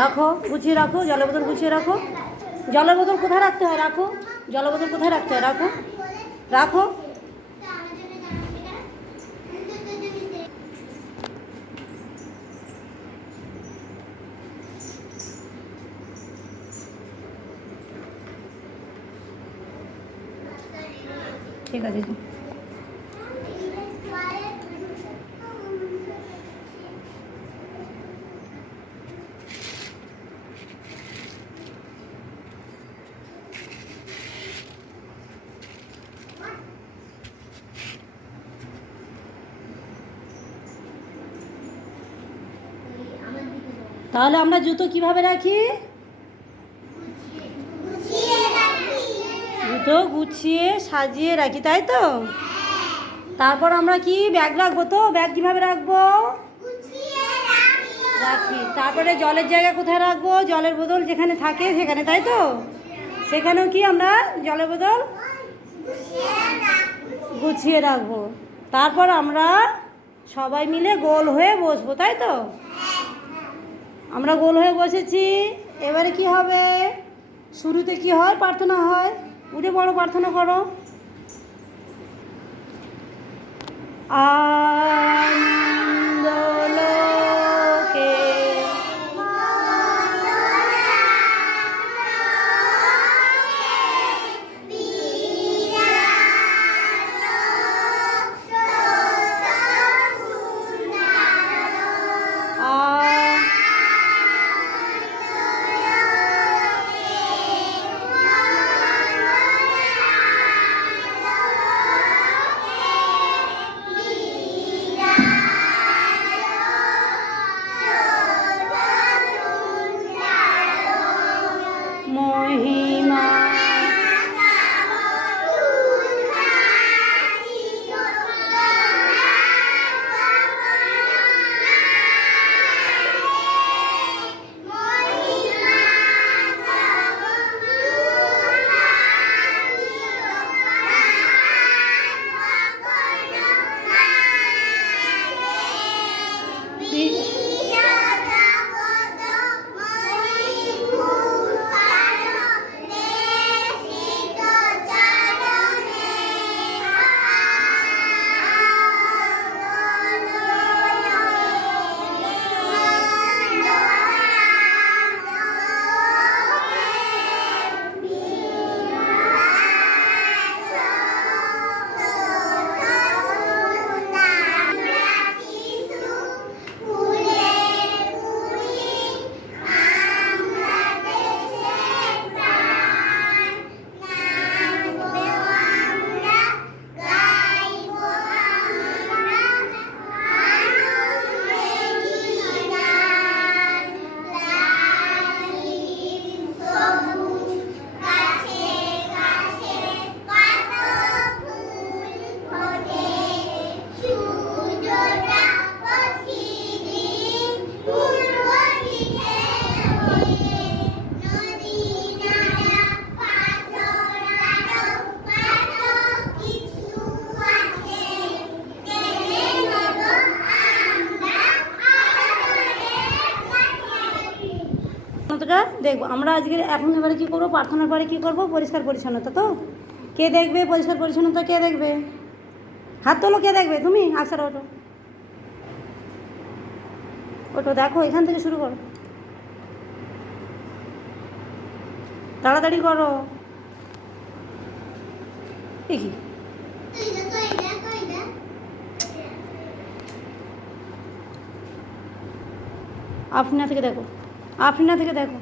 রাখো, গুছিয়ে রাখো, জলের বোতল গুছিয়ে রাখো। জলের বোতল কোথায় রাখতে হয়? রাখো। জলের বোতল কোথায় রাখতে হয়? রাখো। রাখো। ঠিক আছে। তাহলে আমরা জুতো কীভাবে রাখি? জুতো গুছিয়ে সাজিয়ে রাখি, তাই তো? তারপর আমরা কি ব্যাগ রাখব তো? ব্যাগ কীভাবে রাখব? রাখি। তারপরে জলের জায়গা কোথায় রাখব? জলের বোতল যেখানে থাকে সেখানে, তাই তো? সেখানেও কি আমরা জলের বোতল গুছিয়ে রাখব। তারপর আমরা সবাই মিলে গোল হয়ে বসবো, তাই তো? আমরা গোল হয়ে বসেছি। এবারে কি হবে? শুরুতে কি হয়? প্রার্থনা হয়। উঠে বড় প্রার্থনা করো। আন্দোলকে আমরা আজকে এখন এবারে কী করব? প্রার্থনার পরে কী করব? পরিষ্কার পরিচ্ছন্নতা তো? কে দেখবে? পরিষ্কার পরিচ্ছন্নতা কে দেখবে? হাত তোলো, কে দেখবে? তুমি? আসার ওটো ওটো দেখো, এখান থেকে শুরু করো। তাড়াতাড়ি করো। দেখি। আফরিনা থেকে দেখো। আফরিনা থেকে দেখো।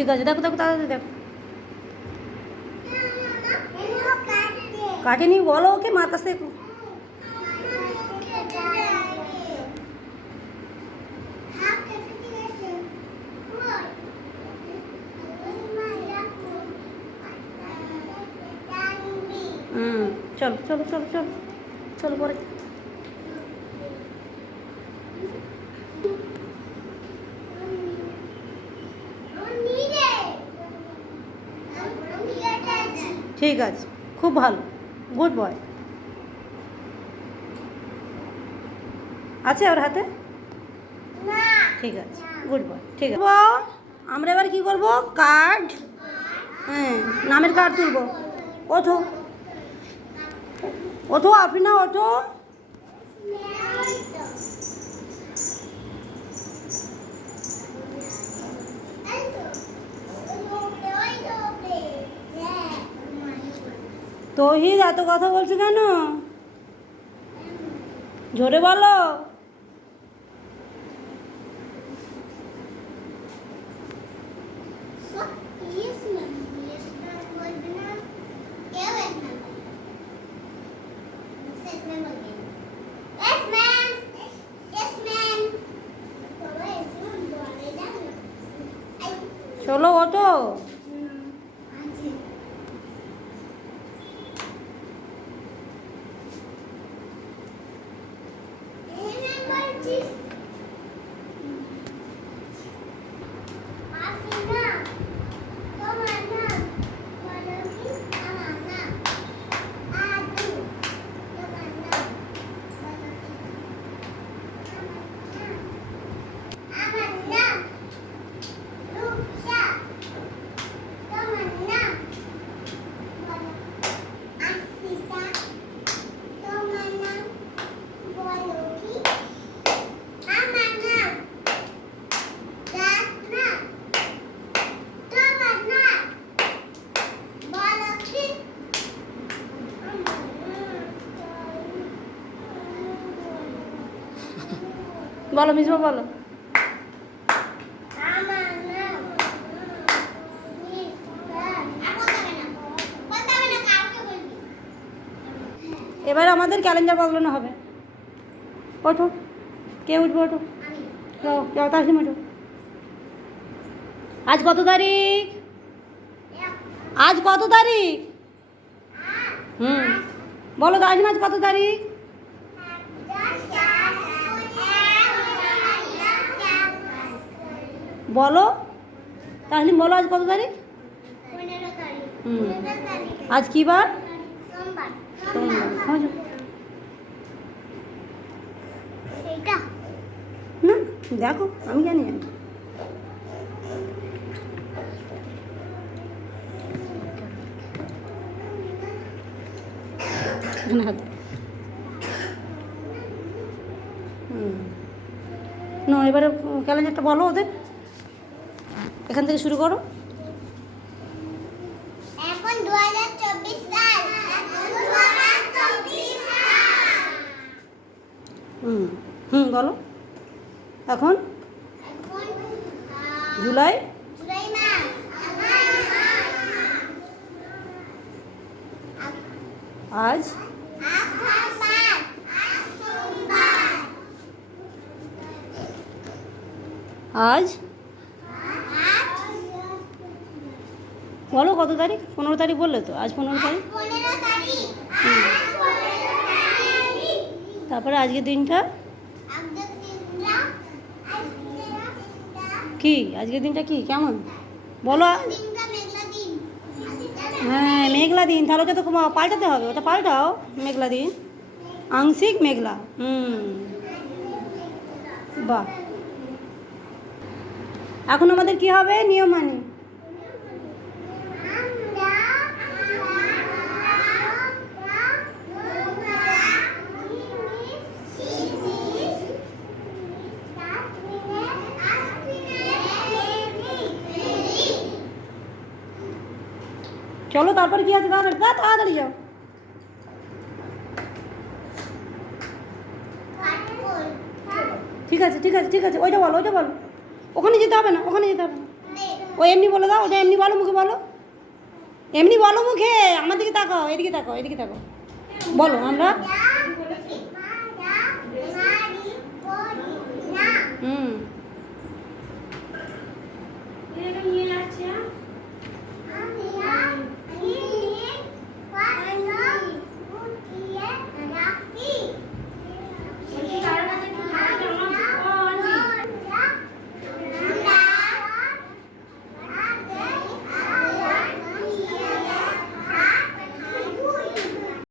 ঠিক আছে দেখো দেখো তাড়াতাড়ি দেখো। কাটেনি বলো ওকে মার কাছ থেকে হুম চলো চলো চলো চলো চলো পরে। ঠিক আছে খুব ভালো গুড বয়। আছে ওর হাতে? ঠিক আছে গুড বয় ঠিক আছে। আমরা এবার কি করব? কার্ড। হ্যাঁ নামের কার্ড তুলবো। ওঠো। ওঠো না ওঠো। তহিদ এত কথা বলছো কেন জোরে বলো Yes, ma'am. Yes, ma'am. বলবে না কেউ yes, ma'am বলবে না। Yes, ma'am বলবে না। Yes, ma'am. Yes, ma'am. সবাই একটু বলে দাও না। আই, চলো ওঠো হুম, আছে। এই ma'am বলছিস? আসি না। তোমার নাম বলো কি? আমার নাম আদু। তোমার নাম বলো কি? আমার নাম রূপসা। তোমার নাম বলো। আশিতা। তোমার নাম বলো কি? আমার নাম রাধনা। তোমার নাম বলো কি? বলো মিসবা বলো আমার নাম মিস্টার এখন যাবে না বলতে হবে না কাউকে বলো। এবার আমাদের ক্যালেন্ডার বদলানো হবে। ওঠো। কে উঠবো, ওঠো। তাহলে ওঠো। আজ কত তারিখ? আজ কত তারিখ? হুম। বলো তাজিম আজ কত তারিখ? বলো? তাহলে বলো আজ কত তারিখ? হুম। আজ কি বার? না দেখো আমি জানি। জানি না এবারে ক্যালেন্ডারটা বলো ওদের। এখান থেকে শুরু করো। এখন দু সাল। হুম হুম বলো। এখন? জুলাই? আজ? আজ? বলো কত তারিখ? পনেরো তারিখ বললে তো আজ পনেরো তারিখ। তারপরে আজকের দিনটা? কি? আজকের দিনটা কি? কেমন? বলো। হ্যাঁ মেঘলা দিন। তাহলে ওটা তো পাল্টাতে হবে। ওটা পাল্টাও। মেঘলা দিন। আংশিক মেঘলা। হুম। বাহ। এখন আমাদের কি হবে? নিয়ম মানি। চলো তারপরে কি আছে তাড়াতাড়ি না তাড়াতাড়ি যাও। ঠিক আছে ঠিক আছে ঠিক আছে, ওইটা বলো ওইটা বলো। ওখানে যেতে হবে না, ওখানে যেতে হবে না। ও এমনি বলে দাও, ওটা এমনি বলো মুখে, বলো। এমনি বলো মুখে, আমার দিকে তাকাও, এদিকে তাকাও এদিকে তাকাও। বলো, আমরা? হুম।